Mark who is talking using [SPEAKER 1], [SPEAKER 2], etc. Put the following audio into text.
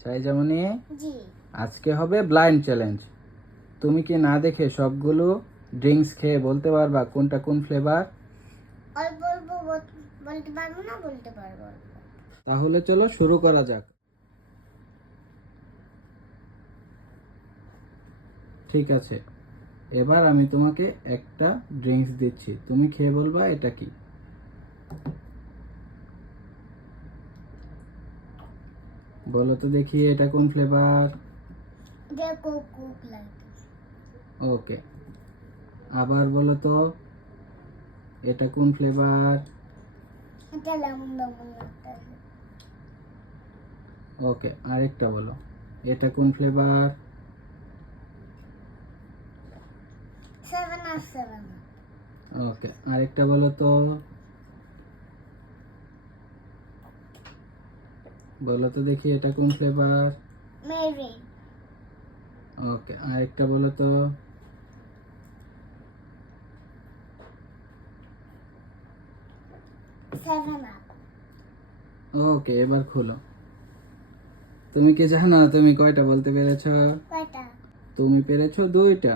[SPEAKER 1] সাইজামনি
[SPEAKER 2] জি।
[SPEAKER 1] আজকে হবে blind challenge. তুমি কি না দেখে সবগুলো ড্রিঙ্কস খেয়ে বলতে পারবা কোনটা কোন ফ্লেভার?
[SPEAKER 2] বলতে পারব না বলতে পারব
[SPEAKER 1] তাহলে চলো শুরু করা যাক। ঠিক আছে। এবার আমি তোমাকে একটা ড্রিঙ্কস দিচ্ছি। তুমি খেয়ে বলবা এটা কি? বলো তো দেখি এটা কোন ফ্লেভার ওকে আবার বলো তো এটা কোন ফ্লেভার ওকে আরেকটা বলো এটা কোন ফ্লেভার ওকে আরেকটা বলো তো। বলো তো দেখি এটা কোন ফ্লেভার
[SPEAKER 2] মেরি
[SPEAKER 1] ওকে আরেকটা বলো তো। ওকে এবার খুলো। তুমি কি জানো তুমি কয়টা বলতে পেরেছ?
[SPEAKER 2] কয়টা?
[SPEAKER 1] তুমি পেরেছ দুইটা।